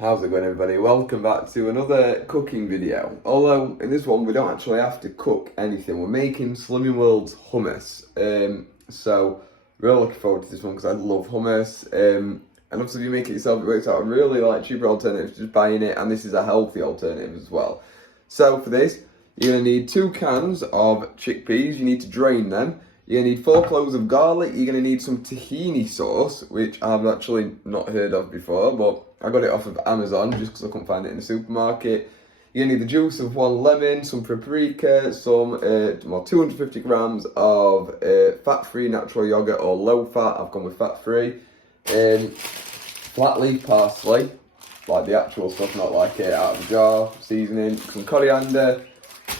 How's it going, everybody? Welcome back to another cooking video. Although in this one we don't actually have to cook anything. We're making Slimming World's hummus. So really looking forward to this one because I love hummus. And obviously if you make it yourself, it works out a really cheaper alternative to just buying it, and this is a healthy alternative as well. So for this, you're gonna need 2 cans of chickpeas. You need to drain them. You're going to need 4 cloves of garlic. You're going to need some tahini sauce, which I've actually not heard of before, but I got it off of Amazon just because I couldn't find it in the supermarket. You're going to need the juice of 1 lemon, some paprika, some 250 grams of fat-free natural yogurt or low-fat. I've gone with fat-free. Flat leaf parsley, like the actual stuff, not like it out of the jar. Seasoning, some coriander,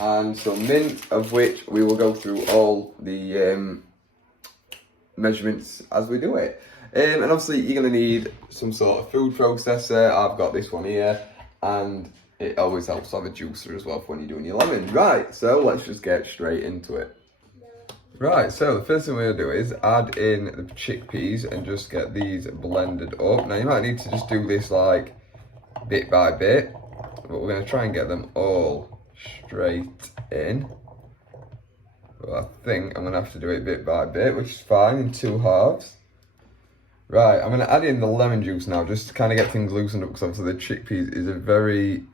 and some mint, of which we will go through all the measurements as we do it. And obviously you're going to need some sort of food processor. I've got this one here, and it always helps to have a juicer as well for when you're doing your lemon. Right, so let's just get straight into it. Right, so the first thing we're going to do is add in the chickpeas and just get these blended up. Now you might need to just do this like bit by bit, but we're going to try and get them all straight in. But I think I'm going to have to do it bit by bit, which is fine, in 2 halves. Right, I'm going to add in the lemon juice now, just to kind of get things loosened up, because obviously the chickpeas is a very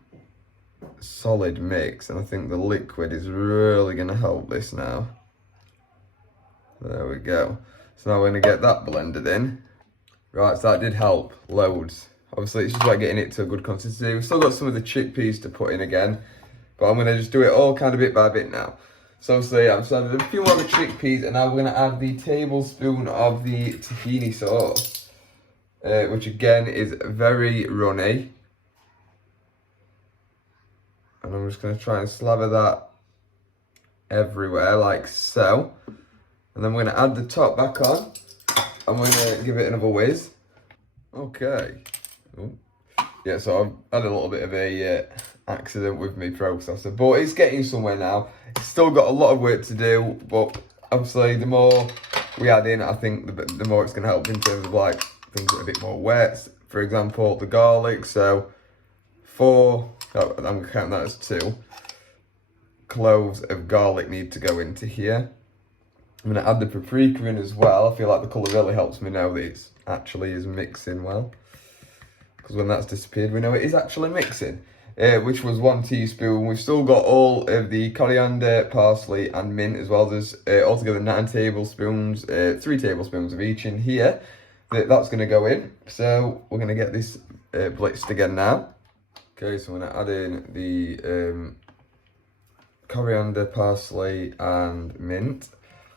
solid mix, and I think the liquid is really going to help this now. There we go. So now we're going to get that blended in. Right, so that did help loads. Obviously it's just about getting it to a good consistency. We've still got some of the chickpeas to put in again, but I'm going to just do it all kind of bit by bit now. So obviously I've just added a few more of the chickpeas, and now we're going to add the tablespoon of the tahini sauce, which again is very runny. And I'm just going to try and slather that everywhere like so. And then we're going to add the top back on, and we're going to give it another whiz. Okay. Ooh. Yeah, so I've had a little bit of a accident with my processor, but it's getting somewhere now. It's still got a lot of work to do, but obviously the more we add in, I think the more it's going to help in terms of like things that are a bit more wet. For example, the garlic. So 4, I'm going to count that as 2 cloves of garlic need to go into here. I'm going to add the paprika in as well. I feel like the colour really helps me know that it actually is mixing well, because when that's disappeared, we know it is actually mixing. Which was 1 teaspoon. We've still got all of the coriander, parsley, and mint as well. There's altogether 9 tablespoons, 3 tablespoons of each in here. That's going to go in. So we're going to get this blitzed again now. Okay, so I'm going to add in the coriander, parsley, and mint.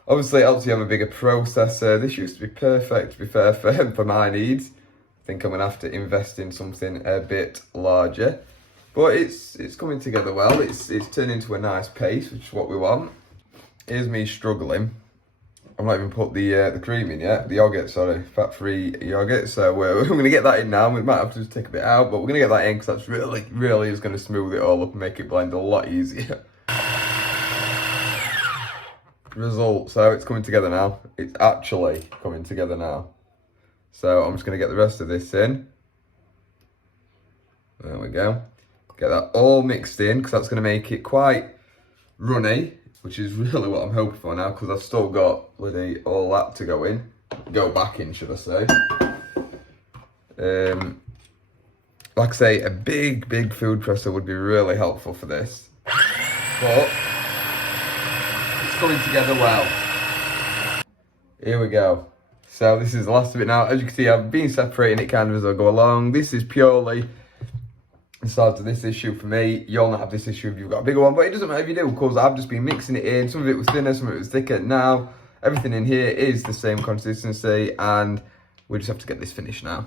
Obviously, it helps you have a bigger processor. This used to be perfect, to be fair, for my needs. I think I'm going to have to invest in something a bit larger. But it's coming together well. It's turned into a nice paste, which is what we want. Here's me struggling. I've not even put the cream in yet. The yogurt, sorry, fat-free yogurt. So we're going to get that in now. We might have to just take a bit out, but we're going to get that in because that's really is going to smooth it all up and make it blend a lot easier. Result. So it's coming together now. It's actually coming together now. So I'm just going to get the rest of this in. There we go. Get that all mixed in, because that's going to make it quite runny, which is really what I'm hoping for now, because I've still got bloody all that to go back in, should I say. Like I say, a big food presser would be really helpful for this, but it's coming together well. Here we go. So this is the last of it now. As you can see, I've been separating it kind of as I go along. This is purely the size of this issue for me. You'll not have this issue if you've got a bigger one, but it doesn't matter if you do, because I've just been mixing it in. Some of it was thinner, some of it was thicker. Now everything in here is the same consistency, and we just have to get this finished now.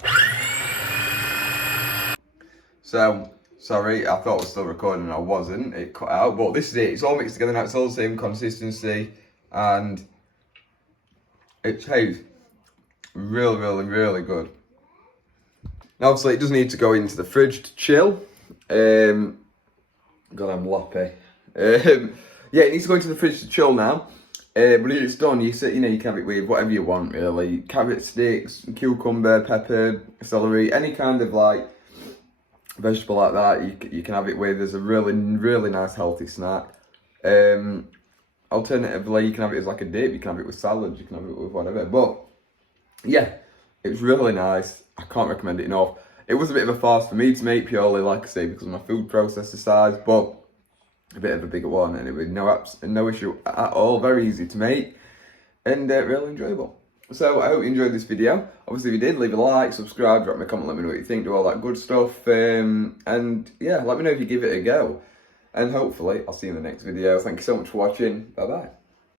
So sorry, I thought I was still recording and I wasn't. It cut out, but this is it. It's all mixed together now. It's all the same consistency, and it tastes really good. Now, obviously, it does need to go into the fridge to chill. God, I'm loppy. Yeah, it needs to go into the fridge to chill now. But if it's done, you can have it with whatever you want, really. Carrot sticks, cucumber, pepper, celery, any kind of vegetable like that, you can have it with as a really, really nice healthy snack. Alternatively, you can have it as like a dip, you can have it with salad, you can have it with whatever. But yeah, it's really nice. I can't recommend it enough. It was a bit of a farce for me to make, purely, like I say, because of my food processor size, but a bit of a bigger one, and it was no issue at all. Very easy to make, and really enjoyable. So I hope you enjoyed this video. Obviously, if you did, leave a like, subscribe, drop me a comment, let me know what you think, do all that good stuff. And yeah, let me know if you give it a go. And hopefully, I'll see you in the next video. Thank you so much for watching. Bye bye.